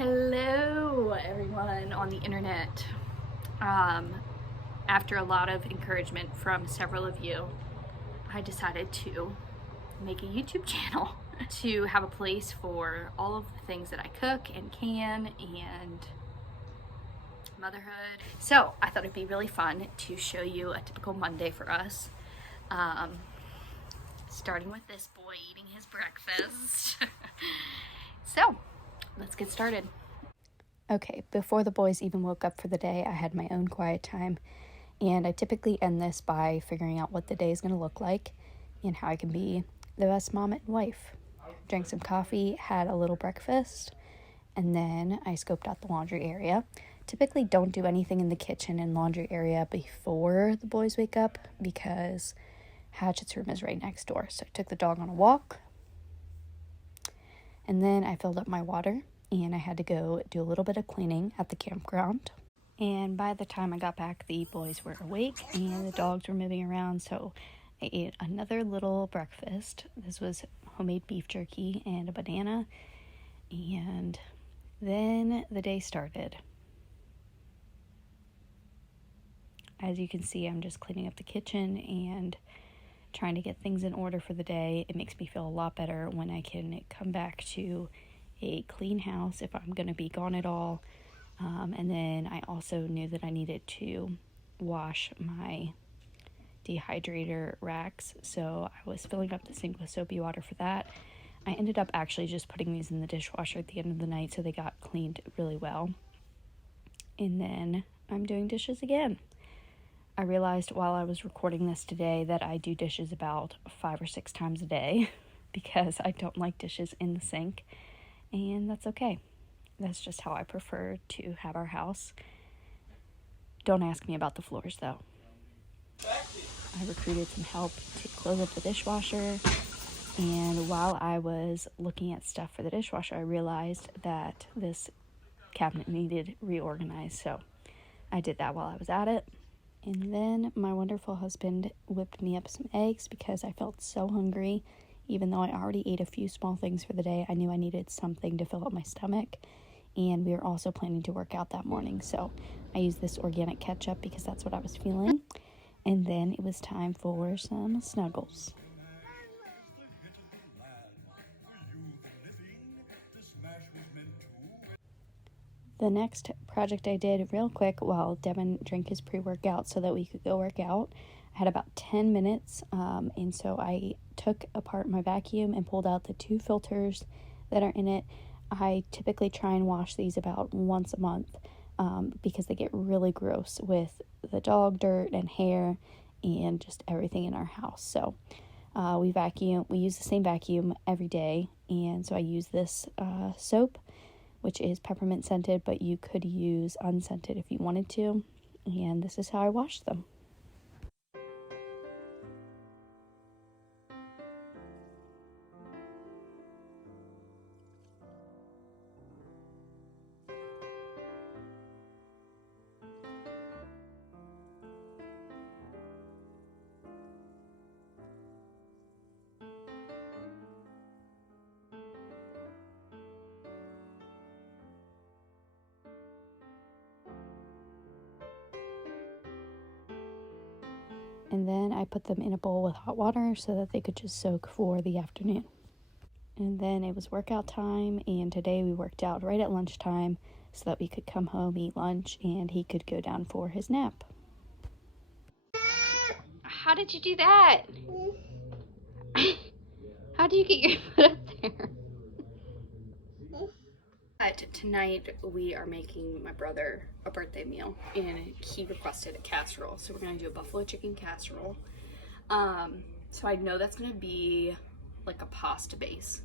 Hello everyone on the internet. After a lot of encouragement from several of you, I decided to make a YouTube channel to have a place for all of the things that I cook and can and motherhood. So I thought it'd be really fun to show you a typical Monday for us. Starting with this boy eating his breakfast. So let's get started. Okay, before the boys even woke up for the day, I had my own quiet time, and I typically end this by figuring out what the day is going to look like and how I can be the best mom and wife. Drank some coffee, had a little breakfast, and then I scoped out the laundry area. Typically don't do anything in the kitchen and laundry area before the boys wake up because Hatchet's room is right next door. So I took the dog on a walk, and then I filled up my water, and I had to go do a little bit of cleaning at the campground. And by the time I got back, the boys were awake and the dogs were moving around, so I ate another little breakfast. This was homemade beef jerky and a banana, and then the day started. As you can see, I'm just cleaning up the kitchen and trying to get things in order for the day. It makes me feel a lot better when I can come back to a clean house if I'm going to be gone at all. And then I also knew that I needed to wash my dehydrator racks, so I was filling up the sink with soapy water for that. I ended up actually just putting these in the dishwasher at the end of the night, so they got cleaned really well. And then I'm doing dishes again. I realized while I was recording this today that I do dishes about 5 or 6 times a day because I don't like dishes in the sink, and that's okay. That's just how I prefer to have our house. Don't ask me about the floors though. I recruited some help to close up the dishwasher, and while I was looking at stuff for the dishwasher, I realized that this cabinet needed reorganized, so I did that while I was at it. And then my wonderful husband whipped me up some eggs because I felt so hungry. Even though I already ate a few small things for the day, I knew I needed something to fill up my stomach. And we were also planning to work out that morning, so I used this organic ketchup because that's what I was feeling. And then it was time for some snuggles. The next project I did real quick while Devin drank his pre-workout so that we could go work out. I had about 10 minutes, and so I took apart my vacuum and pulled out the 2 filters that are in it. I typically try and wash these about once a month because they get really gross with the dog dirt and hair and just everything in our house. So we use the same vacuum every day, and so I use this soap, which is peppermint scented, but you could use unscented if you wanted to, and this is how I wash them. And then I put them in a bowl with hot water so that they could just soak for the afternoon. And then it was workout time, and today we worked out right at lunchtime so that we could come home, eat lunch, and he could go down for his nap. How did you do that? How do you get your foot up there? Tonight we are making my brother a birthday meal, and he requested a casserole, so we're gonna do a buffalo chicken casserole. So I know that's gonna be like a pasta base,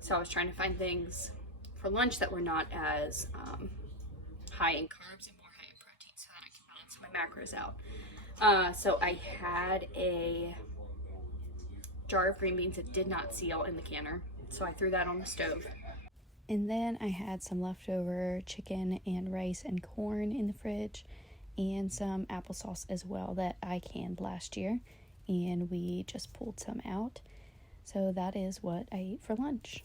so I was trying to find things for lunch that were not as high in carbs and more high in protein so that I can balance my macros out. So I had a jar of green beans that did not seal in the canner, so I threw that on the stove. And then I had some leftover chicken and rice and corn in the fridge, and some applesauce as well that I canned last year, and we just pulled some out. So that is what I ate for lunch.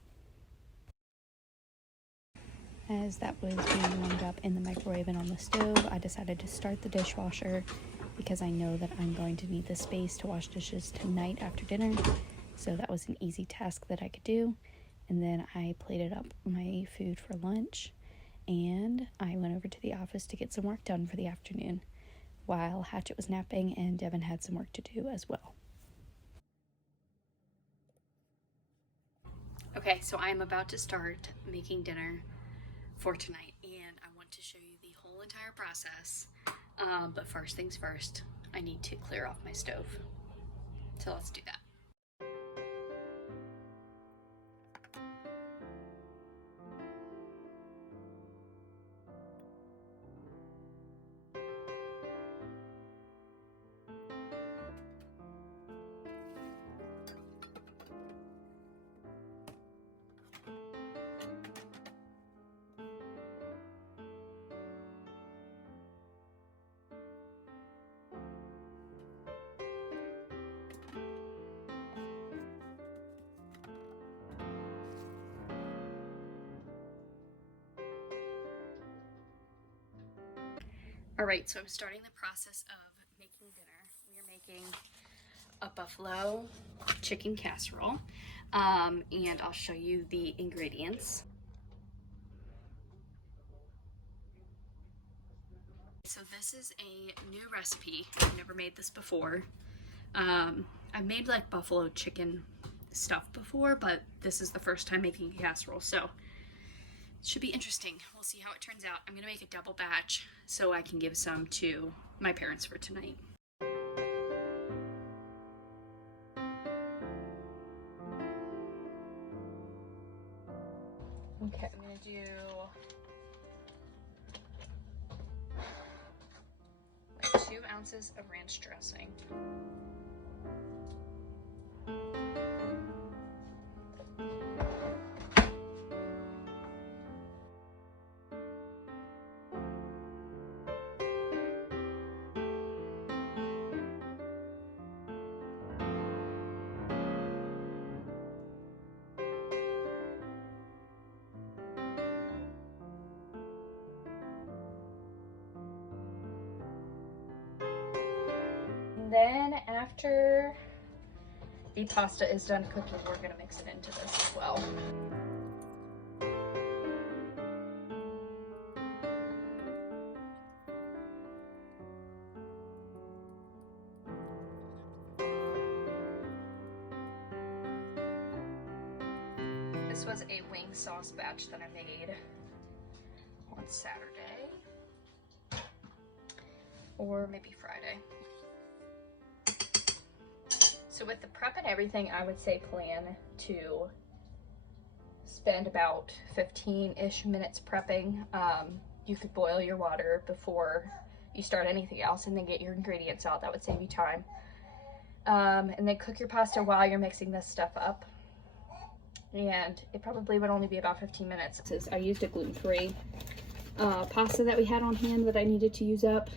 As that was being warmed up in the microwave and on the stove, I decided to start the dishwasher because I know that I'm going to need the space to wash dishes tonight after dinner. So that was an easy task that I could do. And then I plated up my food for lunch, and I went over to the office to get some work done for the afternoon while Hatchet was napping and Devin had some work to do as well. Okay, so I am about to start making dinner for tonight, and I want to show you the whole entire process. But first things first, I need to clear off my stove. So let's do that. All right, so I'm starting the process of making dinner. We are making a buffalo chicken casserole, and I'll show you the ingredients. So this is a new recipe. I've never made this before. I've made like buffalo chicken stuff before, but this is the first time making a casserole, so it should be interesting. We'll see how it turns out. I'm gonna make a double batch so I can give some to my parents for tonight. Okay, I'm gonna do like 2 ounces of ranch dressing. Then after the pasta is done cooking, we're gonna mix it into this as well. This was a wing sauce batch that I made on Saturday, or maybe Friday. So with the prep and everything, I would say plan to spend about 15-ish minutes prepping. You could boil your water before you start anything else and then get your ingredients out. That would save you time. And then cook your pasta while you're mixing this stuff up. And it probably would only be about 15 minutes. I used a gluten-free pasta that we had on hand that I needed to use up.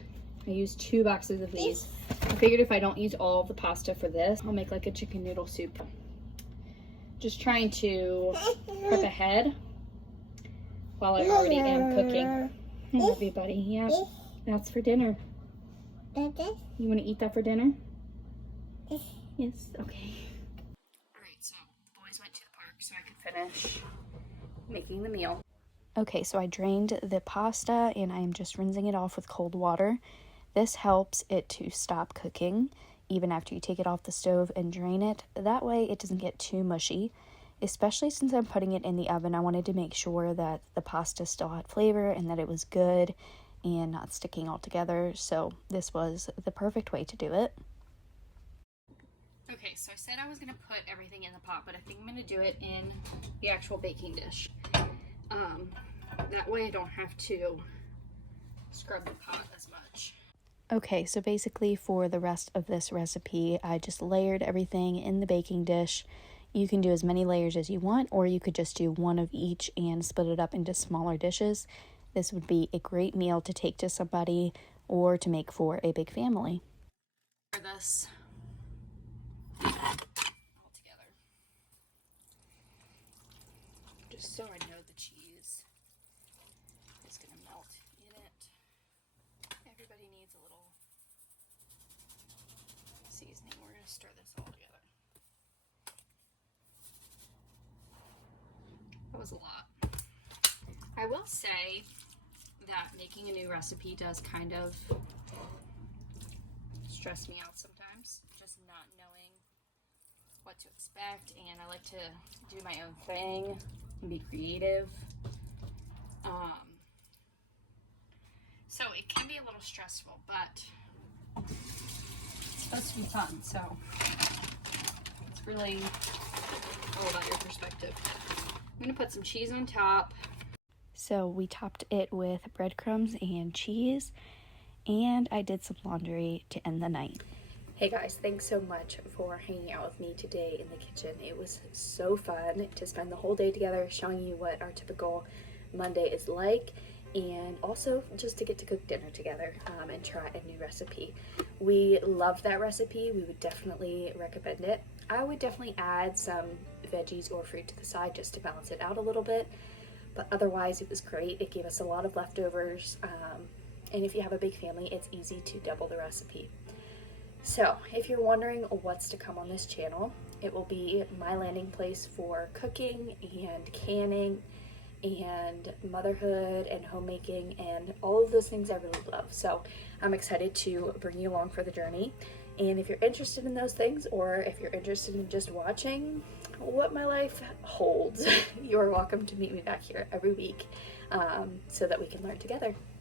I used 2 boxes of these. I figured if I don't use all of the pasta for this, I'll make like a chicken noodle soup. Just trying to prep ahead while I already am cooking. I love you, buddy. Yeah, that's for dinner. You want to eat that for dinner? Yes, okay. Alright, so the boys went to the park so I could finish making the meal. Okay, so I drained the pasta and I am just rinsing it off with cold water. This helps it to stop cooking even after you take it off the stove and drain it. That way it doesn't get too mushy, especially since I'm putting it in the oven. I wanted to make sure that the pasta still had flavor and that it was good and not sticking all together. So this was the perfect way to do it. Okay, so I said I was going to put everything in the pot, but I think I'm going to do it in the actual baking dish. That way I don't have to scrub the pot as much. Okay, so basically for the rest of this recipe, I just layered everything in the baking dish. You can do as many layers as you want, or you could just do one of each and split it up into smaller dishes. This would be a great meal to take to somebody or to make for a big family. For this all together, just so I know the cheese was a lot. I will say that making a new recipe does kind of stress me out sometimes, just not knowing what to expect, and I like to do my own thing and be creative. So it can be a little stressful, but it's supposed to be fun, so it's really all about your perspective. I'm gonna put some cheese on top. So we topped it with breadcrumbs and cheese, and I did some laundry to end the night. Hey guys, thanks so much for hanging out with me today in the kitchen. It was so fun to spend the whole day together showing you what our typical Monday is like, and also just to get to cook dinner together and try a new recipe. We loved that recipe. We would definitely recommend it. I would definitely add some veggies or fruit to the side just to balance it out a little bit, but otherwise it was great. It gave us a lot of leftovers, and if you have a big family, it's easy to double the recipe. So if you're wondering what's to come on this channel, it will be my landing place for cooking and canning and motherhood and homemaking and all of those things I really love. So I'm excited to bring you along for the journey. And if you're interested in those things, or if you're interested in just watching what my life holds, you're welcome to meet me back here every week so that we can learn together.